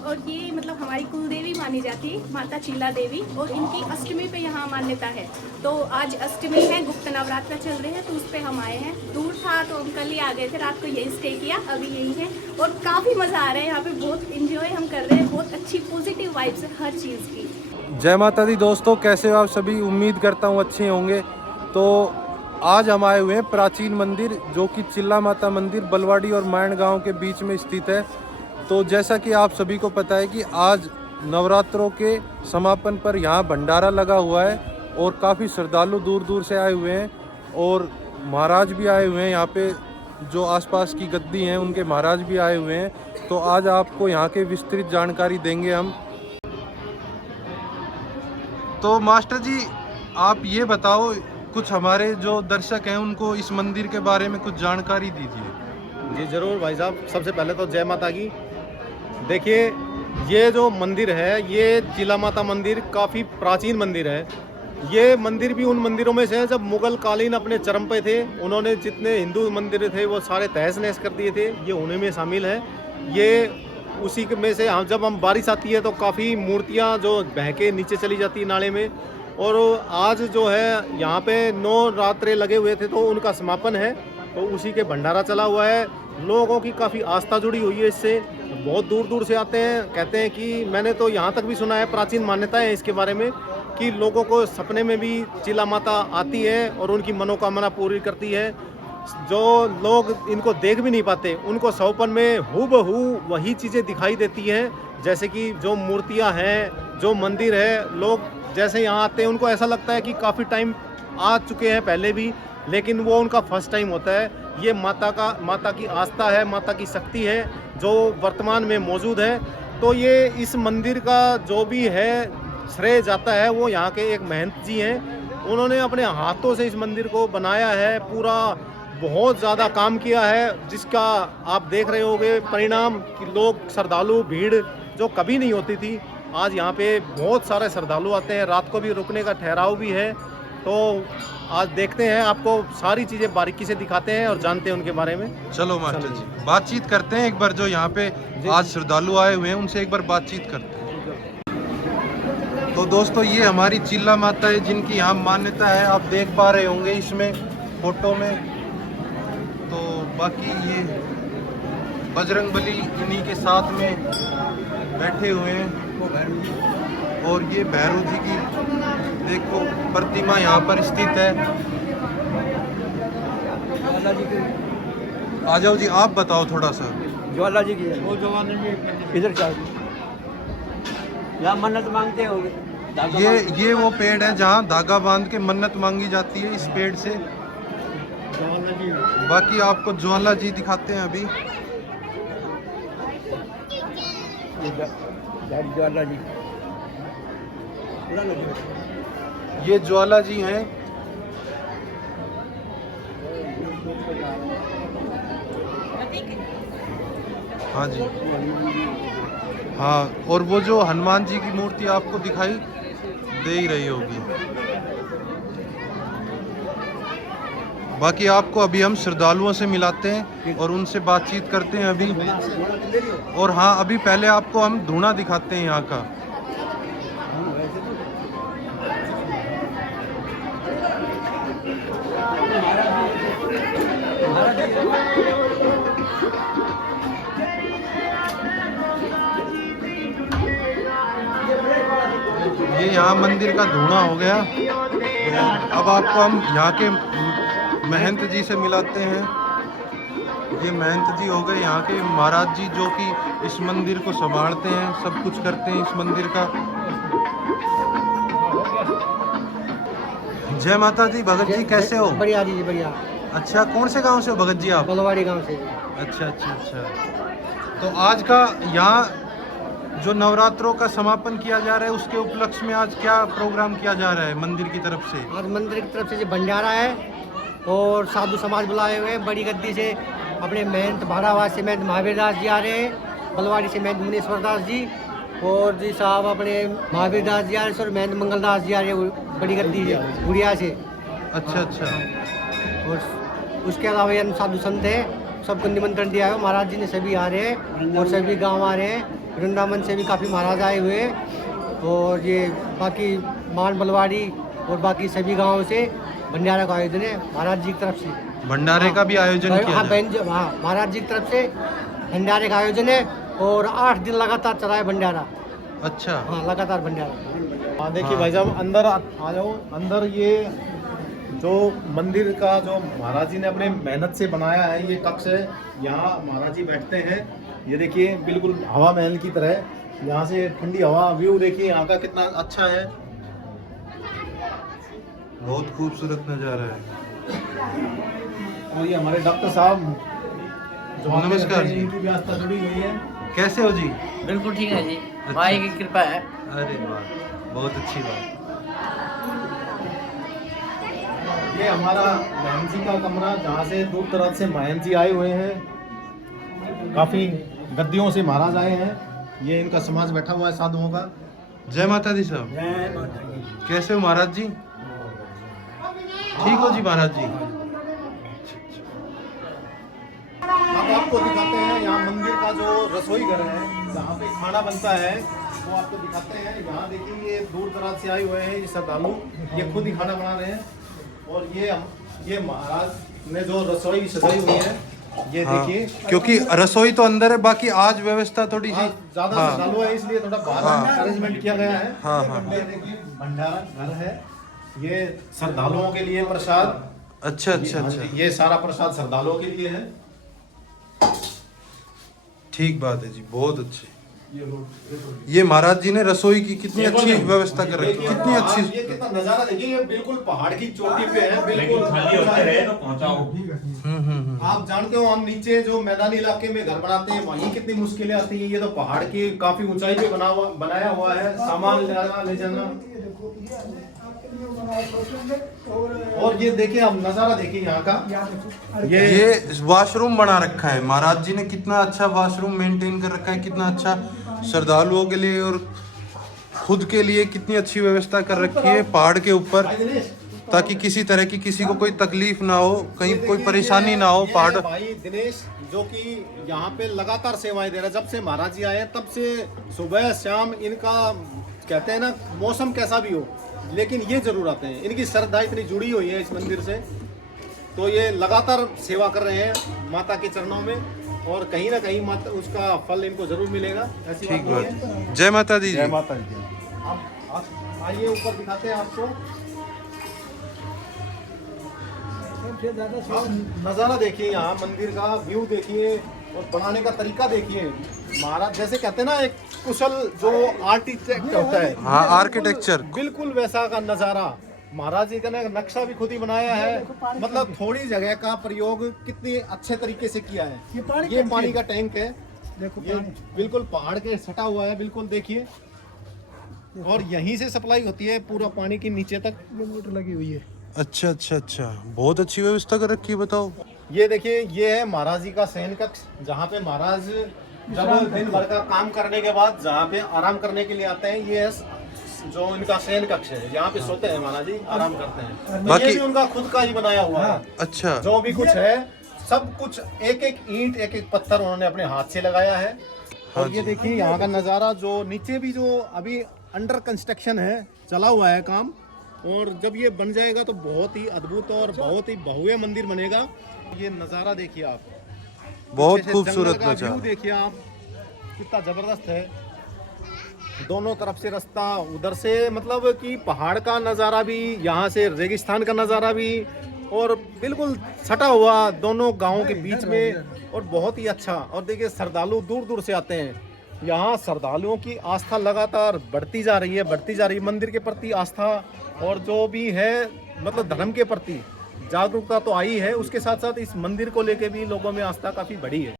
और ये मतलब हमारी कुल देवी मानी जाती है, माता चीला देवी, और इनकी अष्टमी पे यहाँ मान्यता है। तो आज अष्टमी है, गुप्त नवरात्र चल रहे हैं, तो उस पर हम आए हैं। दूर था तो हम कल ही आ गए थे, रात को यही स्टे किया, अभी यही है और काफ़ी मज़ा आ रहा है यहाँ पे, बहुत इंजॉय हम कर रहे हैं, बहुत अच्छी पॉजिटिव वाइब्स है हर चीज़ की। जय माता दी दोस्तों, कैसे हो आप सभी? उम्मीद करता हूँ अच्छे होंगे। तो आज हम आए हुए हैं प्राचीन मंदिर, जो कि चिल्ला माता मंदिर बलवाड़ी और मायण गांव के बीच में स्थित है। तो जैसा कि आप सभी को पता है कि आज नवरात्रों के समापन पर यहाँ भंडारा लगा हुआ है और काफ़ी श्रद्धालु दूर दूर से आए हुए हैं और महाराज भी आए हुए हैं। यहाँ पे जो आसपास की गद्दी हैं उनके महाराज भी आए हुए हैं। तो आज आपको यहाँ के विस्तृत जानकारी देंगे हम। तो मास्टर जी, आप ये बताओ, कुछ हमारे जो दर्शक हैं उनको इस मंदिर के बारे में कुछ जानकारी दीजिए। जी ज़रूर भाई साहब। सबसे पहले तो जय माता की। देखिए, ये जो मंदिर है, ये चिल्ला माता मंदिर काफ़ी प्राचीन मंदिर है। ये मंदिर भी उन मंदिरों में से है जब मुगल कालीन अपने चरम पे थे, उन्होंने जितने हिंदू मंदिर थे वो सारे तहस नहस कर दिए थे, ये उन्हीं में शामिल है। ये उसी में से जब हम बारिश आती है तो काफ़ी मूर्तियाँ जो बह के नीचे चली जाती है नाले में। और आज जो है यहाँ पे 9 रात्रे लगे हुए थे, तो उनका समापन है, तो उसी के भंडारा चला हुआ है। लोगों की काफ़ी आस्था जुड़ी हुई है इससे, बहुत दूर दूर से आते हैं। कहते हैं कि मैंने तो यहाँ तक भी सुना है, प्राचीन मान्यता है इसके बारे में, कि लोगों को सपने में भी चिल्ला माता आती है और उनकी मनोकामना पूरी करती है। जो लोग इनको देख भी नहीं पाते, उनको सौपन में हूबहू वही चीज़ें दिखाई देती हैं। जैसे कि जो मूर्तियाँ हैं, जो मंदिर है, लोग जैसे यहाँ आते हैं उनको ऐसा लगता है कि काफ़ी टाइम आ चुके हैं पहले भी, लेकिन वो उनका फर्स्ट टाइम होता है। ये माता की आस्था है, माता की शक्ति है जो वर्तमान में मौजूद है। तो ये इस मंदिर का जो भी है श्रेय जाता है वो यहाँ के एक महंत जी हैं। उन्होंने अपने हाथों से इस मंदिर को बनाया है, पूरा बहुत ज़्यादा काम किया है, जिसका आप देख रहे होंगे परिणाम कि लोग श्रद्धालु भीड़ जो कभी नहीं होती थी, आज यहाँ पे बहुत सारे श्रद्धालु आते हैं। रात को भी रुकने का ठहराव भी है। तो आज देखते हैं, आपको सारी चीज़ें बारीकी से दिखाते हैं और जानते हैं उनके बारे में। चलो मास्टर जी, बातचीत करते हैं एक बार, जो यहाँ पे आज श्रद्धालु आए हुए हैं उनसे एक बार बातचीत करते हैं। तो दोस्तों, ये हमारी चिल्ला माता है जिनकी यहाँ मान्यता है, आप देख पा रहे होंगे इसमें फोटो में। तो बाकी ये बजरंगबली इन्हीं के साथ में बैठे हुए हैं और ये भैरव जी की देखो प्रतिमा यहाँ पर स्थित है। आ जाओ जी, आप बताओ थोड़ा सा। ज्वाला जी की है, वो जवान इधर चाहिए, यहाँ मन्नत मांगते होगे। ये वो पेड़ है जहाँ धागा बांध के मन्नत मांगी जाती है, इस पेड़ से। बाकी आपको ज्वाला जी दिखाते हैं अभी। ज्वाला जी, ये ज्वाला जी हैं। हाँ जी, हाँ। और वो जो हनुमान जी की मूर्ति आपको दिखाई दे ही रही होगी। बाकी आपको अभी हम श्रद्धालुओं से मिलाते हैं और उनसे बातचीत करते हैं अभी। और हाँ, अभी पहले आपको हम धूना दिखाते हैं यहाँ का। ये यहाँ मंदिर का धूना हो गया। अब आपको हम यहाँ के महंत जी से मिलाते हैं। ये महंत जी हो गए यहाँ के महाराज जी, जो कि इस मंदिर को संभालते हैं, सब कुछ करते हैं इस मंदिर का। जय माता दी। भगत जी कैसे हो? बढ़िया जी, बढ़िया। अच्छा, कौन से गांव से हो भगत जी आप? बलवाड़ी गांव से। अच्छा अच्छा अच्छा। तो आज का यहाँ जो नवरात्रों का समापन किया जा रहा है, उसके उपलक्ष्य में आज क्या प्रोग्राम किया जा रहा है मंदिर की तरफ से? आज मंदिर की तरफ से जो भंडारा है और साधु समाज बुलाए हुए हैं। बड़ी गद्दी से अपने महंत भारावास से महंत महावीर दास जी आ रहे हैं, बलवाड़ी से महंत मुनीश्वर दास जी, और जी साहब अपने महावीर दास जी आ रहे हैं और महंत मंगल दास जी आ रहे हैं बड़ी गद्दी से, गुड़िया से। अच्छा अच्छा। और उसके अलावा ये साधु संत है सबको निमंत्रण दिया है। महाराज जी ने सभी आ रहे हैं और सभी गांव आ रहे हैं। वृंदावन से भी काफ़ी महाराज आए हुए हैं और ये बाकी मान बलवाड़ी और बाकी सभी गाँव से भंडारा का आयोजन है महाराज जी की तरफ से। भंडारे का भी आयोजन किया हाँ जाए। हाँ, महाराज जी की तरफ से भंडारे का आयोजन है और 8 दिन लगातार चला है भंडारा। अच्छा, हाँ, लगातार भंडारा। हाँ देखिए भाई साहब, अंदर आ जाओ। अंदर ये जो मंदिर का जो महाराज जी ने अपने मेहनत से बनाया है ये कक्ष है। यहाँ महाराज जी बैठते हैं। ये देखिए बिल्कुल हवा महल की तरह, यहाँ से ठंडी हवा, व्यू देखिए यहाँ का कितना अच्छा है। बहुत खूबसूरत नज़ारा है। और ये हमारे डॉक्टर साहब जो आते नमस्कार रहते हैं, जी। इनकी व्यवस्था जुड़ी हुई है। कैसे हो जी? बिल्कुल ठीक है जी, माई की कृपा है। अरे वाह, बहुत अच्छी बात। ये हमारा महन जी का कमरा, जहाँ से दूर दराज से महन जी आए हुए हैं। काफ़ी गद्दियों से महाराज आए हैं। ये इनका समाज बैठा हुआ है साधुओं का। जय माता दी साहब। जय माता दी। कैसे हो महाराज जी? ठीक हो जी महाराज जी? अब आपको दिखाते हैं यहाँ मंदिर का जो रसोई घर है, जहाँ पे खाना बनता है, वो आपको दिखाते हैं। यहाँ देखिए ये दूर दराज से आए हुए हैं ये श्रद्धालु, ये खुद ही खाना बना रहे हैं। और ये महाराज ने जो रसोई सजाई हुई है, ये हाँ, देखिए। क्योंकि रसोई तो अंदर है, बाकी आज व्यवस्था थोड़ी सी आज ज्यादा हाँ, श्रद्धालु है इसलिए थोड़ा बाहर अरेंजमेंट किया गया है। हाँ, हाँ। ये देखिए भंडारा घर है, ये श्रद्धालुओं के लिए प्रसाद। अच्छा अच्छा अच्छा, ये सारा प्रसाद श्रद्धालुओं के लिए है। ठीक बात है जी, बहुत अच्छी। ये महाराज जी ने रसोई की कितनी अच्छी व्यवस्था कर रखी है, कितनी अच्छी। ये कितना नजारा देखिए, ये बिल्कुल पहाड़ की चोटी पे है, बिल्कुल आप जानते हो हम नीचे जो मैदानी इलाके में घर बनाते हैं वहीं कितनी मुश्किलें आती हैं। ये तो पहाड़ की काफी ऊंचाई पे बनाया हुआ है, सामान ले जाना। और ये देखिए आप नजारा देखिए यहाँ का। ये वॉशरूम बना रखा है, महाराज जी ने कितना अच्छा वॉशरूम मेंटेन कर रखा है, कितना अच्छा श्रद्धालुओं के लिए और खुद के लिए कितनी अच्छी व्यवस्था कर रखी है पहाड़ के ऊपर, ताकि किसी तरह की किसी को कोई तकलीफ ना हो, कहीं कोई परेशानी ना हो। पहाड़ भाई दिनेश जो कि यहाँ पे लगातार सेवाएं दे रहा है, जब से महाराज जी आए तब से सुबह शाम इनका कहते हैं ना, मौसम कैसा भी हो लेकिन ये जरूर आते हैं। इनकी श्रद्धा इतनी जुड़ी हुई है इस मंदिर से, तो ये लगातार सेवा कर रहे हैं माता के चरणों में, और कहीं ना कहीं माता उसका फल इनको जरूर मिलेगा। ऐसी ठीक बात बात। नहीं है। जय माता दी। जय माता दी। अब आइए ऊपर दिखाते हैं आपको। नज़ारा देखिए, यहाँ मंदिर का व्यू देखिए और बनाने का तरीका देखिए। महाराज जैसे कहते हैं ना, एक कुशल जो आर्किटेक्ट होता है, हाँ, आर्किटेक्चर बिल्कुल वैसा का नज़ारा। महाराज जी का नक्शा भी खुद ही बनाया है, मतलब थोड़ी जगह का प्रयोग कितनी अच्छे तरीके से किया है। ये पानी का टैंक है, ये बिल्कुल पहाड़ के सटा हुआ है, बिल्कुल देखिए। और यहीं से सप्लाई होती है पूरा पानी के नीचे तक, मोटर लगी हुई है। अच्छा अच्छा अच्छा, बहुत अच्छी व्यवस्था कर रखी है। बताओ, ये देखिए, ये है महाराज जी का शयन कक्ष, जहाँ पे महाराज जब दिन भर का काम करने के बाद जहाँ पे आराम करने के लिए आते हैं, ये है जो इनका शयन कक्ष है। यहाँ पे सोते हैं महाराज जी, आराम करते हैं। बाकी- ये भी उनका खुद का ही बनाया हुआ है। अच्छा, जो भी कुछ है सब कुछ, एक एक ईंट एक एक पत्थर उन्होंने अपने हाथ से लगाया है। हाँ और ये देखिए यहाँ का नज़ारा, जो नीचे भी जो अभी अंडर कंस्ट्रक्शन है, चला हुआ है काम, और जब ये बन जाएगा तो बहुत ही अद्भुत और बहुत ही भव्य मंदिर बनेगा। ये नज़ारा देखिए आप, बहुत पीछे से खूबसूरत जंगल का नजारा। व्यू देखिए आप, कितना जबरदस्त है। दोनों तरफ से रास्ता, उधर से मतलब कि पहाड़ का नज़ारा भी, यहाँ से रेगिस्तान का नज़ारा भी, और बिल्कुल सटा हुआ दोनों गांवों के बीच में, और बहुत ही अच्छा। और देखिए श्रद्धालु दूर दूर से आते हैं यहाँ। श्रद्धालुओं की आस्था लगातार बढ़ती जा रही है, मंदिर के प्रति आस्था, और जो भी है मतलब धर्म के प्रति जागरूकता तो आई है, उसके साथ साथ इस मंदिर को लेके भी लोगों में आस्था काफ़ी बढ़ी है।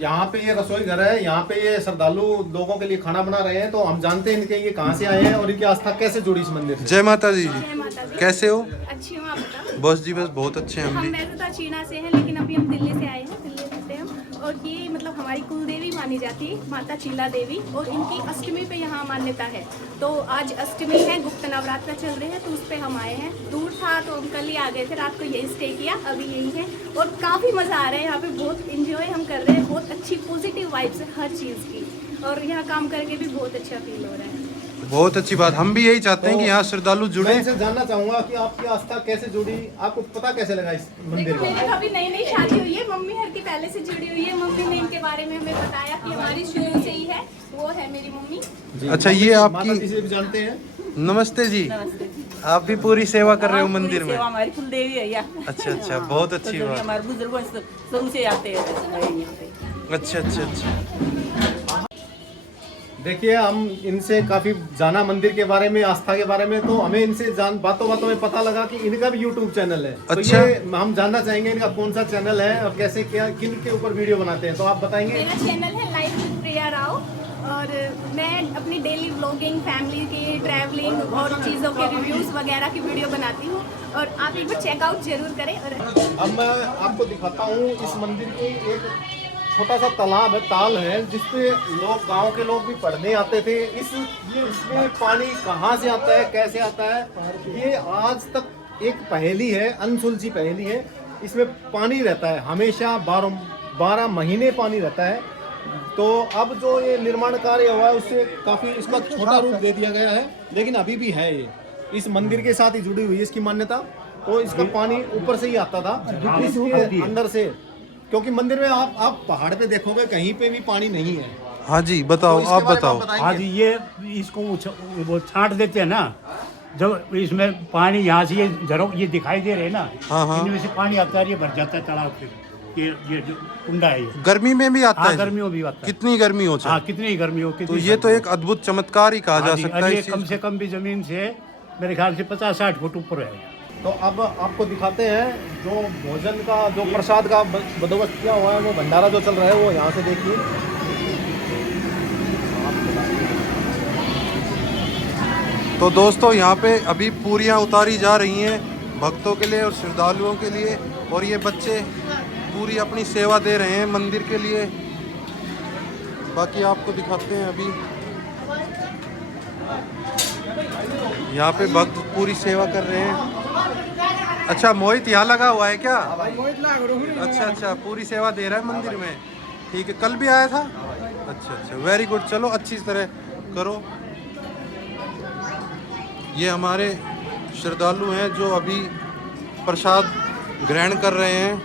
यहाँ पे ये रसोई घर है, यहाँ पे ये श्रद्धालु लोगों के लिए खाना बना रहे हैं, तो हम जानते हैं इनके ये कहाँ से आए हैं और इनकी आस्था कैसे जुड़ी इस मंदिर से। जय माता दी जय जी, माता दी। कैसे हो? अच्छी हूँ, आप बताओ। बस जी बस, बहुत अच्छे हैं हम हम भी। वैसे तो चीना से हैं, लेकिन अभी हम दिल्ली से आए हैं, दिल्ली रहते हैं हम। और ये मतलब हमारी कुलदेवी मानी जाती है माता चीला देवी, और इनकी अष्टमी पे यहाँ मान्यता है। तो आज अष्टमी है, गुप्त नवरात्र चल रहे हैं, तो उस पे हम आए हैं। दूर था तो हम कल ही आ गए थे, रात को यही स्टे किया, अभी यही है और काफ़ी मज़ा आ रहा है यहाँ पे। बहुत इंजॉय हम कर रहे हैं, बहुत अच्छी पॉजिटिव वाइब्स है हर चीज़ की, और यहाँ काम करके भी बहुत अच्छा फील हो रहा है। बहुत अच्छी बात, हम भी यही चाहते हैं कि यहाँ श्रद्धालु जुड़े। मैं इनसे जानना चाहूंगा कि आपकी आस्था कैसे जुड़ी, आपको पता कैसे लगा इस मंदिर देखो, का? मेरी अभी नई नई शादी हुई है, मम्मी हर की पहले से जुड़ी हुई है। मम्मी ने इनके बारे में हमें बताया कि हमारी शुरू से ही है, वो है मेरी मम्मी। अच्छा, ये आपकी माता जी से भी जानते हैं। नमस्ते जी, आप भी पूरी सेवा कर रहे हो मंदिर में? सेवा हमारी कुल देवी है या। अच्छा अच्छा, बहुत अच्छी तो बात। हमारे बुजुर्गों से शुरू से आते हैं यहाँ पे। अच्छा अच्छा अच्छा। देखिए, हम इनसे काफी जाना मंदिर के बारे में, आस्था के बारे में, तो हमें इनसे बातों बातों में पता लगा कि इनका भी यूट्यूब चैनल है। अच्छा। तो ये हम जानना चाहेंगे इनका कौन सा चैनल है और कैसे क्या किन के ऊपर वीडियो बनाते हैं, तो आप बताएंगे? मेरा चैनल है लाइफ विद प्रिया राव, और मैं अपनी डेली व्लॉगिंग, फैमिली की, ट्रैवलिंग और चीज़ों के रिव्यूज़ वगैरह की वीडियो बनाती हूँ, और आप एक बार चेकआउट जरूर करें। और अब मैं आपको दिखाता हूँ इस मंदिर की एक छोटा सा तालाब है, ताल है, जिसपे लोग, गांव के लोग भी पढ़ने आते थे। इसमें पानी कहाँ से आता है, कैसे आता है, ये आज तक एक पहेली है, अनसुलझी पहेली है। इसमें पानी रहता है हमेशा, 12 महीने पानी रहता है। तो अब जो ये निर्माण कार्य हुआ है उससे काफी इसका छोटा रूप दे दिया गया है, लेकिन अभी भी है ये इस मंदिर के साथ ही जुड़ी हुई है इसकी मान्यता। तो इसका पानी ऊपर से ही आता था, इसके अंदर से, क्योंकि मंदिर में आप पहाड़ पे देखोगे कहीं पे भी पानी नहीं है। हाँ जी, बताओ, तो इसके आप बारे में बताओ। बताएंगे? हाँ जी, ये इसको वो छांट देते हैं ना, जब इसमें पानी यहाँ से ये दिखाई दे रहे हैं ना, हाँ, हाँ। इनमें से पानी आता है, ये भर जाता है तालाब पे। ये जो कुंडा है ये। गर्मी में भी आता हाँ, है? गर्मियों में भी आता है। कितनी गर्मी हो हाँ, चाहे? कितनी गर्मी हो, तो कितनी ये तो सर्दी एक अद्भुत चमत्कार ही कहा हो। जा हाँ जी, सकता और है ये इस कम चीज से कम भी जमीन से मेरे ख्याल से 50-60 फुट ऊपर है। तो अब आपको दिखाते हैं जो भोजन का, जो प्रसाद का बंदोबस्त किया हुआ है, वो भंडारा जो चल रहा है वो यहाँ से देखिए। तो दोस्तों, यहाँ पे अभी पूरियाँ उतारी जा रही हैं भक्तों के लिए और श्रद्धालुओं के लिए, और ये बच्चे पूरी अपनी सेवा दे रहे हैं मंदिर के लिए। बाकी आपको दिखाते हैं अभी यहाँ पे भक्त पूरी सेवा कर रहे हैं। अच्छा, मोहित यहाँ लगा हुआ है क्या? अच्छा अच्छा, पूरी सेवा दे रहा है मंदिर में। ठीक है, कल भी आया था? अच्छा अच्छा, वेरी गुड। चलो, अच्छी तरह करो। ये हमारे श्रद्धालु हैं जो अभी प्रसाद ग्रहण कर रहे हैं।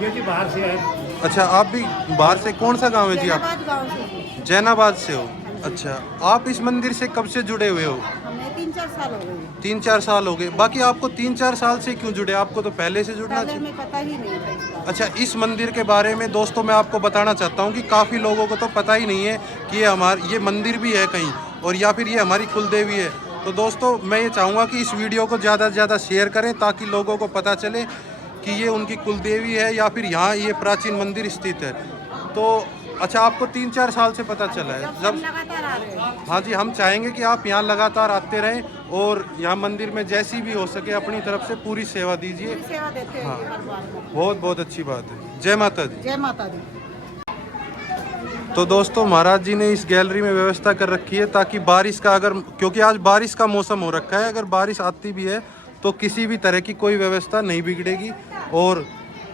ये जी बाहर से है। अच्छा, आप भी बाहर से? कौन सा गांव है जी आप? गाँव से। जैनाबाद से हो? अच्छा, आप इस मंदिर से कब से जुड़े हुए हो? हमें 3-4 साल हो गए। 3-4 साल हो गए। बाकी आपको 3-4 साल से क्यों जुड़े? आपको तो पहले से जुड़ना पहले चाहिए। में पता ही नहीं था इस बात। अच्छा, इस मंदिर के बारे में दोस्तों मैं आपको बताना चाहता हूँ कि काफ़ी लोगों को तो पता ही नहीं है कि ये मंदिर भी है कहीं, और या फिर ये हमारी कुल देवी है। तो दोस्तों, मैं ये चाहूँगा कि इस वीडियो को ज़्यादा से ज़्यादा शेयर करें ताकि लोगों को पता चले कि ये उनकी कुल देवी है या फिर यहाँ ये प्राचीन मंदिर स्थित है। तो अच्छा, आपको 3-4 साल से पता चला है जब? लगातार आ रहे हैं। हाँ जी, हम चाहेंगे कि आप यहाँ लगातार आते रहें और यहाँ मंदिर में जैसी भी हो सके अपनी तरफ से पूरी सेवा दीजिए। पूरी सेवा देते हैं ये हर बार में। बहुत बहुत अच्छी बात है। जय माता दी। जय माता दी। तो दोस्तों, महाराज जी ने इस गैलरी में व्यवस्था कर रखी है ताकि बारिश का, अगर, क्योंकि आज बारिश का मौसम हो रखा है, अगर बारिश आती भी है तो किसी भी तरह की कोई व्यवस्था नहीं बिगड़ेगी और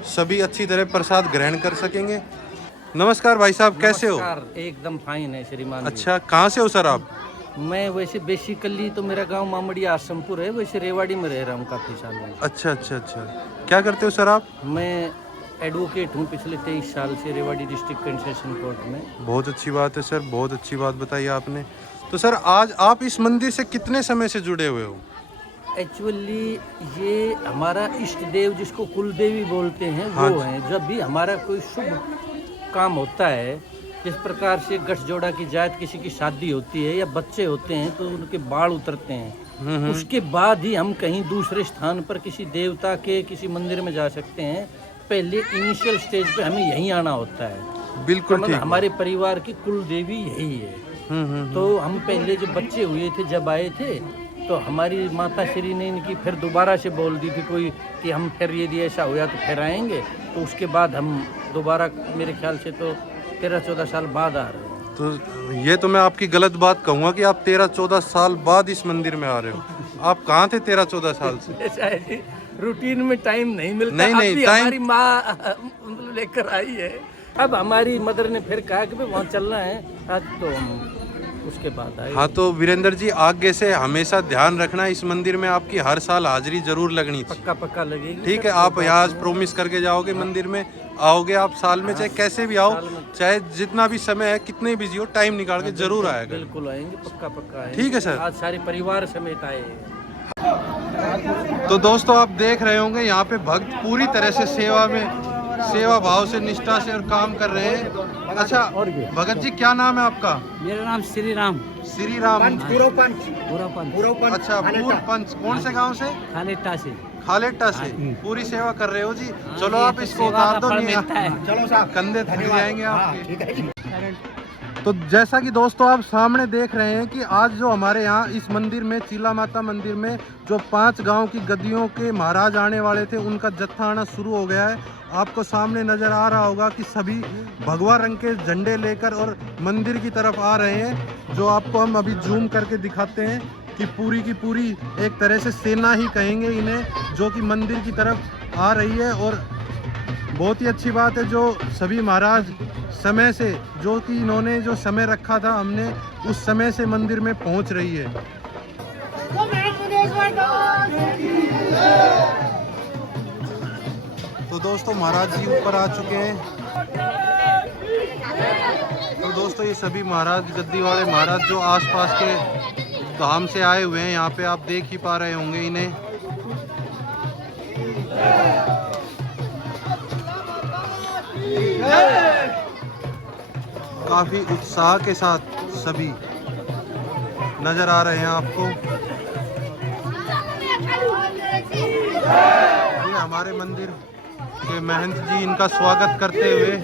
सभी अच्छी तरह प्रसाद ग्रहण कर सकेंगे। नमस्कार भाई साहब, कैसे हो? एकदम फाइन है श्रीमान जी। अच्छा, कहाँ से हो सर आप? मैं वैसे बेसिकली तो मेरा गांव मामड़िया आसमपुर है, वैसे रेवाड़ी में रह रहा हूँ काफ़ी सालों से। अच्छा अच्छा अच्छा, क्या करते हो सर आप? मैं एडवोकेट हूँ पिछले 23 साल से रेवाड़ी डिस्ट्रिक्ट कंसेशन कोर्ट में। बहुत अच्छी बात है सर, बहुत अच्छी बात बताई आपने। तो सर, आज आप इस मंदिर से कितने समय से जुड़े हुए हो? एक्चुअली ये हमारा इष्ट देव, जिसको कुल देवी बोलते हैं, हाँ वो हैं। जब भी हमारा कोई शुभ काम होता है, जिस प्रकार से गठजोड़ा की जात किसी की शादी होती है या बच्चे होते हैं तो उनके बाल उतरते हैं, उसके बाद ही हम कहीं दूसरे स्थान पर किसी देवता के किसी मंदिर में जा सकते हैं। पहले इनिशियल स्टेज पे हमें यहीं आना होता है। बिल्कुल तो ठीक। हमारे परिवार की कुल देवी यही है। तो हम पहले जब बच्चे हुए थे, जब आए थे, तो हमारी माता श्री ने इनकी फिर दोबारा से बोल दी थी कोई कि हम फिर यदि ऐसा हुआ तो फिर आएंगे। तो उसके बाद हम दोबारा मेरे ख्याल से तो 13-14 साल बाद आ रहे हैं। तो ये तो मैं आपकी गलत बात कहूँगा कि आप 13-14 साल बाद इस मंदिर में आ रहे हो। आप कहाँ थे 13-14 साल से? ऐसा है जी, रूटीन में टाइम नहीं मिलता। नहीं, अब भी टाइम- हमारी माँ मतलब लेकर आई है। अब हमारी मदर ने फिर कहा कि भाई वहाँ चलना है आज, तो हम उसके बाद आए। हाँ, तो वीरेंद्र जी आगे से हमेशा ध्यान रखना, इस मंदिर में आपकी हर साल हाजिरी जरूर लगनी चाहिए। पक्का पक्का लगेगी। ठीक है, आप यहाँ प्रॉमिस करके जाओगे मंदिर में, आओगे आप साल में, चाहे कैसे भी आओ, चाहे जितना भी समय है, कितने बिजी हो, टाइम निकाल के जरूर आएगा। बिल्कुल आएंगे, पक्का पक्का आएंगे। ठीक है सर। आज सारे परिवार समेत आए हैं। तो दोस्तों आप देख रहे होंगे यहाँ पे भक्त पूरी तरह से सेवा भाव से, निष्ठा से और काम कर रहे हैं। अच्छा भगत जी, क्या नाम है आपका? मेरा नाम श्री राम। श्री राम। पूरा पंच अच्छा, पूर्व पंच। कौन से गांव से? खालेटा से। खालेटा से। पूरी सेवा कर रहे हो जी। चलो आप इसको उतार दो, चलो साहब, कंधे थक जाएंगे आपके। तो जैसा कि दोस्तों आप सामने देख रहे हैं कि आज जो हमारे यहाँ इस मंदिर में, चीला माता मंदिर में, जो 5 गांव की गद्दियों के महाराज आने वाले थे, उनका जत्था आना शुरू हो गया है। आपको सामने नज़र आ रहा होगा कि सभी भगवा रंग के झंडे लेकर और मंदिर की तरफ आ रहे हैं, जो आपको हम अभी जूम करके दिखाते हैं कि पूरी की पूरी एक तरह से सेना ही कहेंगे इन्हें, जो कि मंदिर की तरफ आ रही है। और बहुत ही अच्छी बात है जो सभी महाराज समय से, जो कि इन्होंने जो समय रखा था, हमने उस समय से मंदिर में पहुंच रही है। तो दोस्तों महाराज जी ऊपर आ चुके हैं। तो दोस्तों ये सभी महाराज, गद्दी वाले महाराज जो आसपास के धाम से आए हुए हैं, यहाँ पे आप देख ही पा रहे होंगे इन्हें। काफी उत्साह के साथ सभी नजर आ रहे हैं आपको। ये हमारे मंदिर के महंत जी इनका स्वागत करते हुए।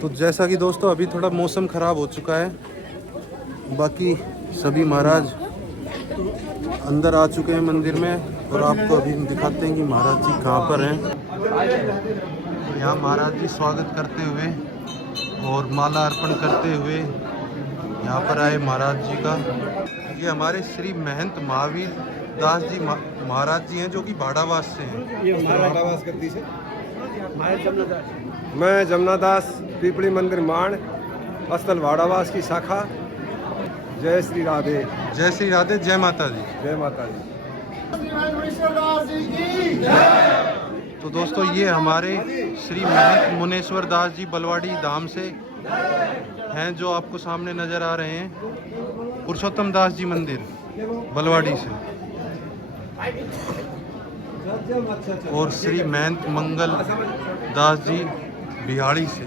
तो जैसा कि दोस्तों अभी थोड़ा मौसम खराब हो चुका है, बाकी सभी महाराज अंदर आ चुके हैं मंदिर में, और आपको अभी हम दिखाते हैं कि महाराज जी कहाँ पर हैं। यहाँ महाराज जी स्वागत करते हुए और माला अर्पण करते हुए यहाँ पर आए महाराज जी का। ये हमारे श्री महंत महावीर दास जी महाराज जी हैं, जो कि भाड़ावास से हैं। भाड़ावास गद्दी से मैं जमुना दास, पीपली मंदिर माण, अस्थल भाड़ावास की शाखा। जय श्री राधे। जय श्री राधे। जय माता दी। जय माता दी। तो दोस्तों ये हमारे श्री महंत मुनेश्वर दास जी बलवाड़ी धाम से हैं, जो आपको सामने नजर आ रहे हैं। पुरुषोत्तम दास जी मंदिर बलवाड़ी से, और श्री महंत मंगल दास जी बिहाड़ी से।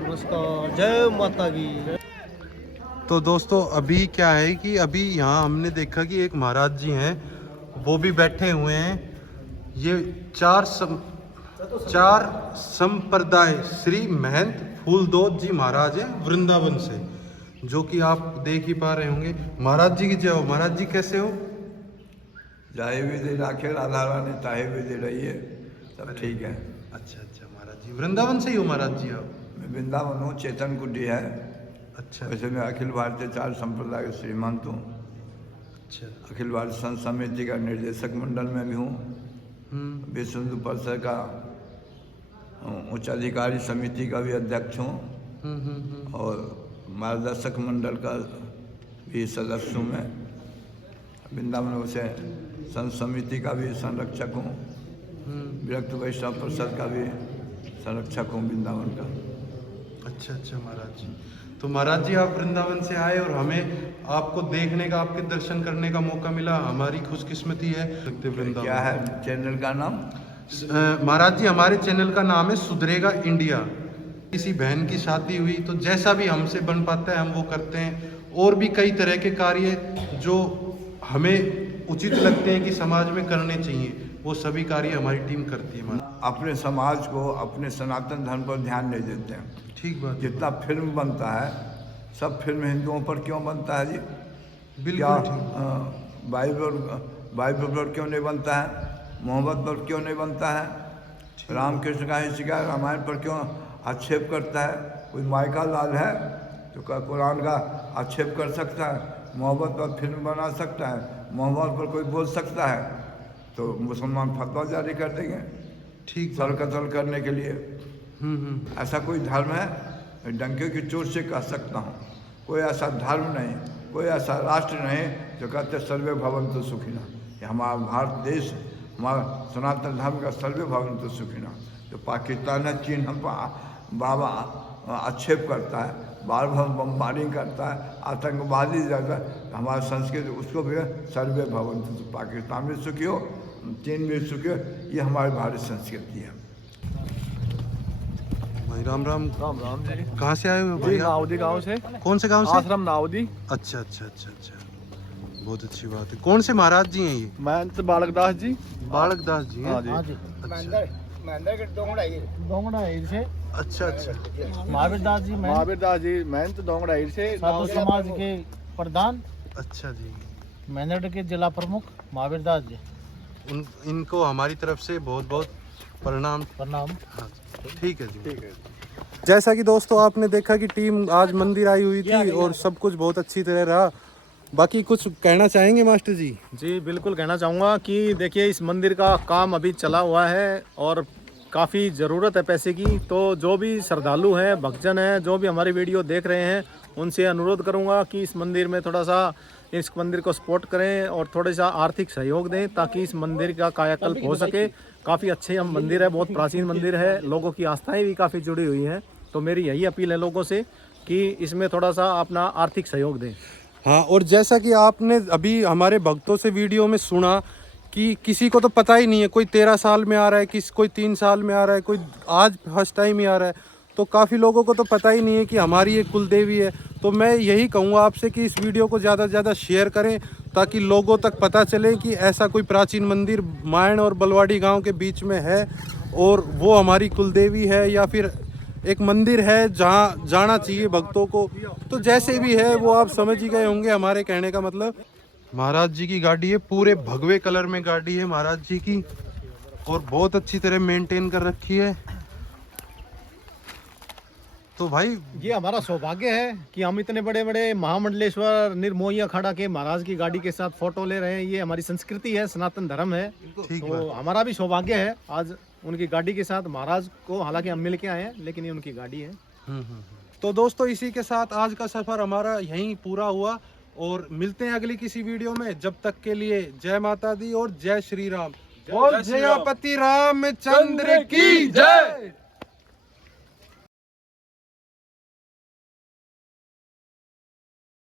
नमस्कार, जय माता की। तो दोस्तों अभी क्या है कि अभी यहाँ हमने देखा कि एक महाराज जी हैं, वो भी बैठे हुए हैं। ये चार संप्रदाय श्री महंत फूलदोत जी महाराज हैं वृंदावन से, जो कि आप देख ही पा रहे होंगे। महाराज जी की जय हो। महाराज जी कैसे हो? जाए भी दे राखे राधा रानी, ताहे भी दे रही है, सब ठीक है। अच्छा अच्छा महाराज जी, वृंदावन से ही हो महाराज जी आप? मैं वृंदावन हूँ, चेतन कुटी है। अच्छा। वैसे मैं अखिल भारतीय 4 संप्रदाय का श्रीमंत हूँ। अच्छा। अखिल भारतीय संत समिति का निर्देशक मंडल में भी हूँ। विश्व हिंदू परिषद का उच्च अधिकारी समिति का भी अध्यक्ष हूँ, और मार्गदर्शक मंडल का भी सदस्य हूँ मैं। वृंदावन से संत समिति का भी संरक्षक हूँ, विरक्त वैष्णव परिषद का भी संरक्षक हूँ वृंदावन का। अच्छा अच्छा महाराज जी। तो महाराज जी आप वृंदावन से आए और हमें आपको देखने का, आपके दर्शन करने का मौका मिला, हमारी खुशकिस्मती है। वृंदावन क्या है चैनल का नाम? महाराज जी हमारे चैनल का नाम है सुधरेगा इंडिया। किसी बहन की शादी हुई तो जैसा भी हमसे बन पाता है हम वो करते हैं, और भी कई तरह के कार्य जो हमें उचित लगते हैं कि समाज में करने चाहिए, वो सभी कार्य हमारी टीम करती है। अपने समाज को, अपने सनातन धर्म पर ध्यान नहीं देते हैं। ठीक बात। जितना फिल्म बनता है सब फिल्म हिंदुओं पर क्यों बनता है जी? बिल्कुल ठीक। बाइबल पर क्यों नहीं बनता है? मोहब्बत पर क्यों नहीं बनता है? रामकृष्ण का ही शिकायत रामायण पर क्यों आक्षेप करता है? कोई मायका लाल है तो कुरान का आक्षेप कर सकता है? मोहब्बत पर फिल्म बना सकता है? मोहब्बत पर कोई बोल सकता है? तो मुसलमान फतवा जारी कर देंगे ठीक। सर कत्ल करने के लिए। ऐसा कोई धर्म है? डंके की चोट से कह सकता हूँ, कोई ऐसा धर्म नहीं, कोई ऐसा राष्ट्र नहीं जो कहते सर्वे भवन्तु सुखिना। ये हमारा भारत देश, हमारा सनातन धर्म का सर्वे भवन्तु सुखिना। जो पाकिस्तान है, चीन हम बाबा आक्षेप करता है, बार बार बमबारिंग करता है, आतंकवादी जगह, हमारा संस्कृति उसको भी सर्वे भवन्तु। तो पाकिस्तान भी सुखी हो, चीन भी सुखी हो, ये हमारी भारतीय संस्कृति है। भाई राम राम। राम राम जी। कहाँ से आए हुए भाई? नावदी गांव से। कौन से गांव से? आश्रम नावदी। अच्छा अच्छा अच्छा अच्छा, बहुत अच्छी बात है। कौन से महाराज जी हैं ये? महंत बालकदास जी। बालकदास जी हैं? हाँ जी। महेंद्र के दोंगड़ा से। अच्छा अच्छा। महावीर दास जी महंत दोंगड़ा से साधु समाज के प्रधान। अच्छा जी। महेंद्र के जिला प्रमुख महावीर दास जी। इनको हमारी तरफ से बहुत बहुत प्रणाम। हाँ ठीक है जी। ठीक है। जैसा कि दोस्तों आपने देखा कि टीम आज मंदिर आई हुई थी और सब कुछ बहुत अच्छी तरह रहा। बाकी कुछ कहना चाहेंगे मास्टर जी? जी बिल्कुल कहना चाहूँगा कि देखिए इस मंदिर का काम अभी चला हुआ है और काफ़ी ज़रूरत है पैसे की। तो जो भी श्रद्धालु हैं, भक्तजन हैं, जो भी हमारी वीडियो देख रहे हैं, उनसे अनुरोध करूँगा कि इस मंदिर में थोड़ा सा इस मंदिर को सपोर्ट करें और थोड़ा सा आर्थिक सहयोग दें ताकि इस मंदिर का कायाकल्प हो सके। काफ़ी अच्छे हम मंदिर है, बहुत प्राचीन मंदिर है, लोगों की आस्थाएं भी काफ़ी जुड़ी हुई हैं। तो मेरी यही अपील है लोगों से कि इसमें थोड़ा सा अपना आर्थिक सहयोग दें। हाँ, और जैसा कि आपने अभी हमारे भक्तों से वीडियो में सुना कि किसी को तो पता ही नहीं है, कोई 13 साल में आ रहा है, कोई 3 साल में आ रहा है, कोई आज फर्स्ट टाइम ही आ रहा है, तो काफ़ी लोगों को तो पता ही नहीं है कि हमारी ये कुल देवी है। तो मैं यही कहूँगा आपसे कि इस वीडियो को ज़्यादा से ज़्यादा शेयर करें ताकि लोगों तक पता चले कि ऐसा कोई प्राचीन मंदिर मायण और बलवाड़ी गांव के बीच में है और वो हमारी कुल देवी है या फिर एक मंदिर है जहां जाना चाहिए भक्तों को। तो जैसे भी है वो आप समझ ही गए होंगे हमारे कहने का मतलब। महाराज जी की गाड़ी है, पूरे भगवे कलर में गाड़ी है महाराज जी की और बहुत अच्छी तरह मेंटेन कर रखी है। तो भाई ये हमारा सौभाग्य है कि हम इतने बड़े बड़े महामंडलेश्वर निर्मोही अखाड़ा के महाराज की गाड़ी के साथ फोटो ले रहे हैं। ये हमारी संस्कृति है, सनातन धर्म है। तो हमारा भी सौभाग्य है आज उनकी गाड़ी के साथ महाराज को, हालांकि हम मिल के आए हैं लेकिन ये उनकी गाड़ी है। तो दोस्तों इसी के साथ आज का सफर हमारा यहीं पूरा हुआ और मिलते हैं अगली किसी वीडियो में। जब तक के लिए जय माता दी और जय श्री राम और जयापति रामचंद्र की जय।